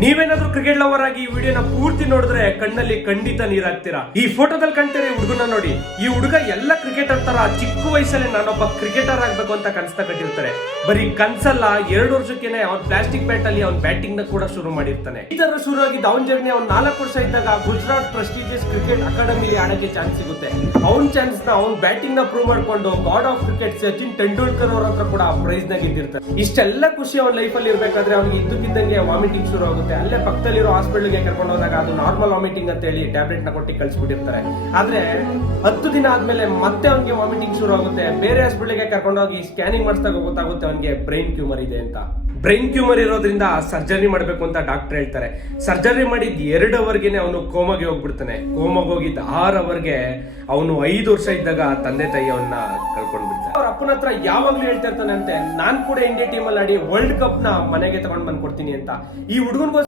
ನೀವೇನಾದ್ರೂ cricket lover ಆಗಿ ಈ ವಿಡಿಯೋನ ಪೂರ್ತಿ ನೋಡಿದ್ರೆ ಕಣ್ಣಲ್ಲಿ ಖಂಡಿತ ನೀರಾಗ್ತೀರಾ. ಈ ಫೋಟೋದಲ್ಲಿ ಕಾಣ್ತೀರಾ ಹುಡುಗನ ನೋಡಿ. ಈ ಹುಡುಗ ಎಲ್ಲ ಕ್ರಿಕೆಟರ್ ತರ ಚಿಕ್ಕ ವಯಸ್ಸಲ್ಲಿ ನಾನೊಬ್ಬ ಕ್ರಿಕೆಟರ್ ಆಗ್ಬೇಕು ಅಂತ ಕನಸ್ತಾ ಕಟ್ಟಿರ್ತಾರೆ. ಬರೀ ಕನ್ಸಲ್ಲ, 2 ವರ್ಷಕ್ಕೇನೆ ಅವ್ನ್ ಪ್ಲಾಸ್ಟಿಕ್ ಬ್ಯಾಟ್ ಅಲ್ಲಿ ಅವ್ನ್ ಬ್ಯಾಟಿಂಗ್ ನ ಕೂಡ ಶುರು ಮಾಡಿರ್ತಾನೆ. ಈ ತರ ಶುರು ಆಗಿದ್ದ ಅವನ್ ಜರ್ನಿ ಅವ್ನ್ 4 ವರ್ಷ ಇದ್ದಾಗ ಗುಜರಾತ್ ಪ್ರೆಸ್ಟೀಜಿಯಸ್ ಕ್ರಿಕೆಟ್ ಅಕಾಡೆಮಿಲಿ ಆಡಕ್ಕೆ ಚಾನ್ಸ್ ಸಿಗುತ್ತೆ. ಅವ್ನ್ ಚಾನ್ಸ್ ನ ಅವ್ನ್ ಬ್ಯಾಟಿಂಗ್ ನ ಪ್ರೂವ್ ಮಾಡ್ಕೊಂಡು god of cricket Sachin Tendulkar ಅವ್ರ ಹತ್ರ ಕೂಡ ಪ್ರೈಸ್ ನ ಗೆದ್ದಿರ್ತಾರೆ. ಇಷ್ಟೆಲ್ಲ ಖುಷಿ ಅವ್ನ ಲೈಫ್ ಅಲ್ಲಿ ಇರ್ಬೇಕಾದ್ರೆ ಅವ್ನಿಗೆ ಇದ್ದಕ್ಕಿದ್ದಂಗೆ ವಾಮಿಟಿಂಗ್ ಶುರು ಆಗುತ್ತೆ. ಅಲ್ಲೇ ಪಕ್ಕದಲ್ಲಿರೋ ಹಾಸ್ಪಿಟಲ್ಗೆ ಕರ್ಕೊಂಡು ಹೋದಾಗ ಅದು ನಾರ್ಮಲ್ ವಾಮಿಟಿಂಗ್ ಅಂತ ಹೇಳಿ ಟ್ಯಾಬ್ಲೆಟ್ ನ ಕೊಟ್ಟು ಕಳಿಸ್ಬಿಟ್ಟಿರ್ತಾರೆ. ಆದ್ರೆ 10 ದಿನ ಆದ್ಮೇಲೆ ಮತ್ತೆ ಅವ್ನಿಗೆ ವಾಮಿಟಿಂಗ್ ಶುರು ಆಗುತ್ತೆ. ಬೇರೆ ಹಾಸ್ಪಿಟಲ್ಗೆ ಕರ್ಕೊಂಡೋಗಿ ಸ್ಕ್ಯಾನಿಂಗ್ ಮಾಡಿಸಿದಾಗ ಗೊತ್ತಾಗುತ್ತೆ ಅವ್ನಿಗೆ ಬ್ರೈನ್ ಟ್ಯೂಮರ್ ಇದೆ ಅಂತ. ಬ್ರೈನ್ ಟ್ಯೂಮರ್ ಇರೋದ್ರಿಂದ ಸರ್ಜರಿ ಮಾಡಬೇಕು ಅಂತ ಡಾಕ್ಟರ್ ಹೇಳ್ತಾರೆ. ಸರ್ಜರಿ ಮಾಡಿದ್ 2 ಅವರ್ಗೆನೆ ಅವನು ಕೋಮಾಗೆ ಹೋಗ್ಬಿಡ್ತಾನೆ. ಕೋಮಾಗ ಹೋಗಿದ್ದ 6 ಅವರ್ಗೆ ಅವನು 5 ವರ್ಷ ಇದ್ದಾಗ ತಂದೆ ತಾಯಿ ಅವನ್ನ ಕಳ್ಕೊಂಡ್ ಬಿಡ್ತಾನೆ. ಅವ್ರ ಅಪ್ಪನ ಹತ್ರ ಯಾವಾಗ್ಲೂ ಹೇಳ್ತಾ ಇರ್ತಾನೆ ಅಂತೆ, ನಾನ್ ಕೂಡ ಇಂಡಿಯಾ ಟೀಮ್ ಅಲ್ಲಿ ಆಡಿ ವರ್ಲ್ಡ್ ಕಪ್ ನ ಮನೆಗೆ ತಗೊಂಡ್ ಬಂದ್ ಕೊಡ್ತೀನಿ ಅಂತ. ಈ ಹುಡುಗನ್ಗೋಸ್ಕರ